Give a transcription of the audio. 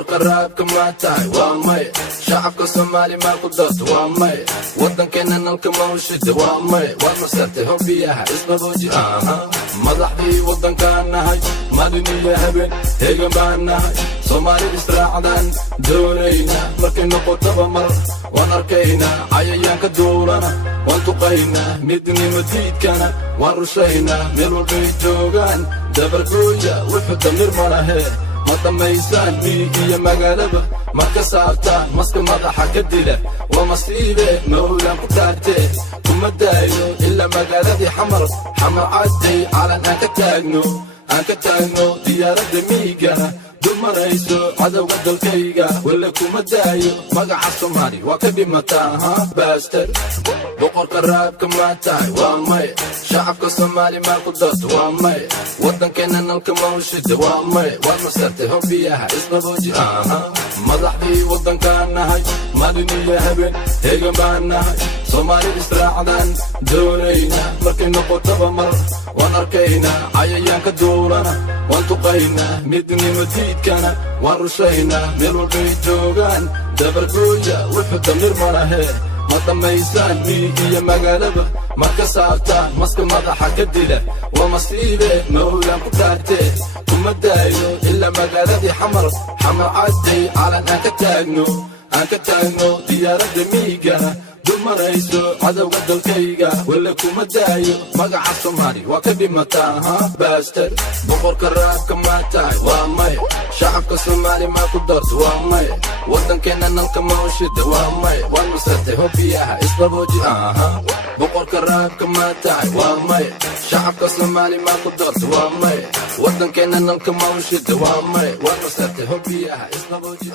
boqorka raabka ma tahay waa may shacabka Soomaali ma ku darto waa may wadankeena nalka ma u shida waa may waad masartay hobbiyaha isbabooji madaxdii wadankaan nahay maalin iyo habeen heegan baan nahay Soomaali israacdan doonayna markay noqotaba mar waan arkaynaa cayayaanka duulana waan tuqaynaa midnimo diidkana waan rushaynaa meel walbay joogaan dabargooya wuxuu damir ma lahe ma dhammaysaan miyi iyo magaalaba marka saabtaan maska madaxa ka dila waa masiibe mawlaan ku taagtee kuma daayo ilaa magaaladii xamar cadday calan aan ka taagno diyaaradda miigana dumarayso cadowga dalkayga walla kuma daayo magaca Soomaali waa ka dhimataa baaster boqorka raabka ma tahay waa may shacabka Soomaali ma ku darto waa may wadankeena nalka ma u shida waa may waad masartay hobbiyaha isbabooji madaxdii wadankaan nahay maalin iyo habeen heegan baan nahay Soomaali israacdan doonayna markay noqotaba mar waan arkaynaa cayayaanka duulana waan tuqaynaa midnimo diidkana waan rushaynaa meel walbay joogaan dabargooya wuxuu damir ma lahe ma dhammaysaan miyi iyo magaalaba marka saabtaan maska madaxa ka dila waa masiibe mawlaan ku taagtee kuma daayo ilaa magaaladii xamar cadday calan aan ka taagno diyaaradda miigana dumarayso cadowga dalkayga walla kuma daayo magaca Soomaali waa ka dhimataa baaster boqorka raabka ma tahay waa may shacabka Soomaali ma ku darto waa may wadankeena nalka ma u shida waa may waad masartay hobbiyaha isbabooji boqorka raabka ma tahay waa may shacabka Soomaali ma ku darto waa may wadankeena nalka ma u shida waa may waad masartay hobbiyaha isbabooji